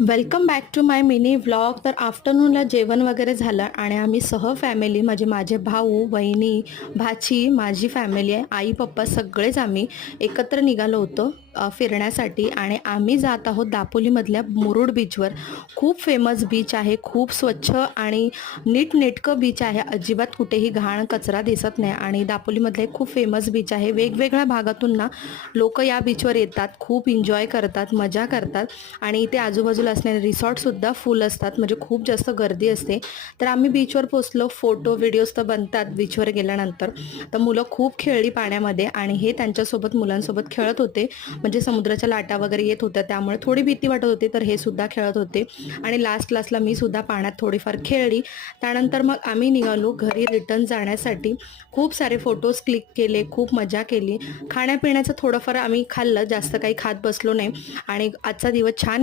Welcome back to my mini vlog. तर आफ्टरनूनला जेवण वगैरे झालं आणि आम्ही फॅमिली म्हणजे माझे भाऊ, वहिनी, भाची, माझी फॅमिली आहे, आई पप्पा सगळेच आम्ही एकत्र निघालो होतो फिरण्यासाठी. आणि आम्ही जात आहोत दापोलीमधल्या मुरुड बीचवर. खूप फेमस बीच आहे, खूप स्वच्छ आणि नीटनेटकं बीच आहे, अजिबात कुठेही घाण कचरा दिसत नाही. आणि दापोलीमधलं एक खूप फेमस बीच आहे. वेगवेगळ्या भागातून ना लोक या बीचवर येतात, खूप एन्जॉय करतात, मजा करतात. आणि इथे आजूबाजूला असणारे रिसॉर्टसुद्धा फुल असतात, म्हणजे खूप जास्त गर्दी असते. तर आम्ही बीचवर पोचलो. फोटो व्हिडिओज तर बनतात बीचवर गेल्यानंतर. तर मुलं खूप खेळली पाण्यामध्ये आणि हे त्यांच्यासोबत मुलांसोबत खेळत होते. म्हणजे समुद्राच्या लाटा वगैरे येत होत्या, त्यामुळे थोडी भीती वाटत होती. तर हे सुद्धा खेळत होते आणि लास्टला मी सुद्धा पाण्यात थोडीफार खेळली. त्यानंतर मग आम्ही निघालो घरी रिटर्न जाण्यासाठी. खूप सारे फोटोज क्लिक केले, खूप मजा केली. खाण्यापिण्याचं थोडंफार आम्ही खाल्लं, जास्त काही खात बसलो नाही. आणि आजचा दिवस छान